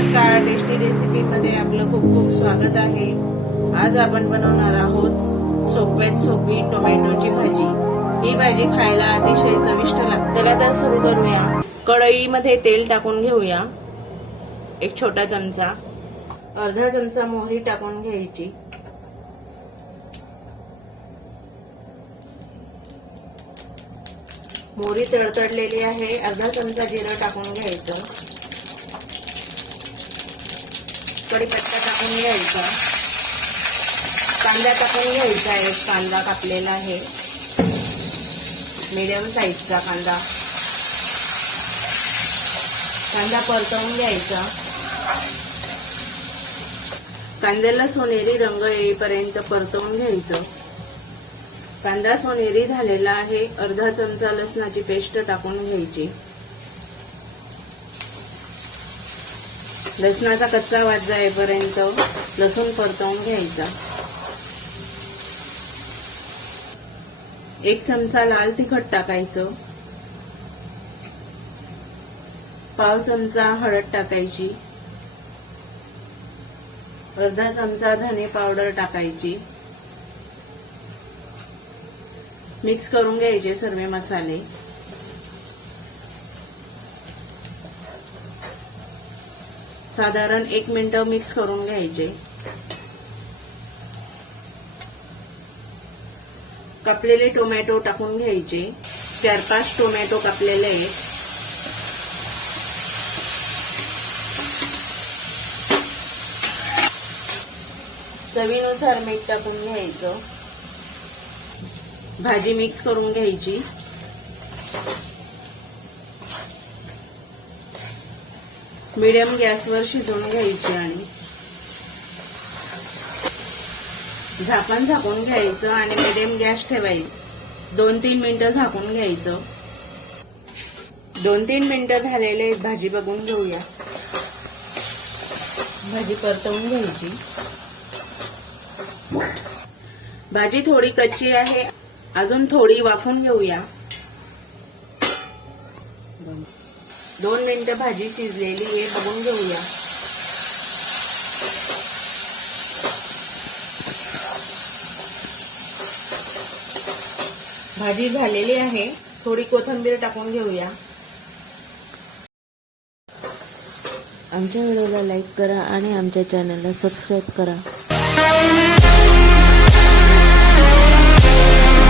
नमस्कार, tasty recipe मध्ये आपलं खूप खूप स्वागत आहे। आज आपण बनवणार आहोत सोप्यात सोपी टोमॅटोची भाजी। ही भाजी खायला अतिशय चविष्ट लागते। चला तर सुरू करूया। कढईमध्ये तेल टाकून घेऊया। एक छोटा चमचा, अर्धा चमचा मोहरी टाकून घ्यायची। मोहरी तडतडलेली आहे। अर्धा चमचा जिरं टाकून घ्यायचं। कढीपत्ता टाकून घ्यायचा। कांदा टाकून घ्यायचा। एक कांदा कापलेला आहे, मीडियम साईजचा कांदा। कांदा परतवून घ्यायचा। कांद्याला सोनेरी रंग येईपर्यंत परतवून घ्यायचं। कांदा सोनेरी झालेला आहे। अर्धा चमचा लसणाची पेस्ट टाकून घ्यायची। लसणाचा कच्चा वास जाईपर्यंत लसूण परतवून घ्यायचा। एक चमचा लाल तिखट टाकायचं। पाव चमचा हळद टाकायची। अर्धा चमचा धने पावडर टाकायची। मिक्स करून घ्यायचे सर्व मसाले। साधारण 1 मिनिट मिक्स करून घ्यायचे। कापलेले टोमॅटो टाकून घ्यायचे। 4-5 टोमॅटो कापलेले आहेत। चवीनुसार मीठ टाकून घ्यायचं। भाजी मिक्स करून घ्यायची। मीडियम गॅसवर शिजवून घ्यायची आणि झाकण झाकून घ्यायचं आणि मीडियम गॅस ठेवायचं। 2-3 मिनिटं झाकून घ्यायचं। 2-3 मिनिटं झालेले भाजी बघून घेऊया। भाजी परतवून घ्यायची। भाजी थोडी कच्ची आहे, अजून थोडी वाफवून घेऊया। 2 मिनिटं भाजी शिजलेली आहे, बघून घेऊया। भाजी झालेली आहे। थोडी कोथिंबीर टाकून घेऊया। आमच्या व्हिडिओला लाईक करा आणि आमच्या चॅनलला सबस्क्राईब करा।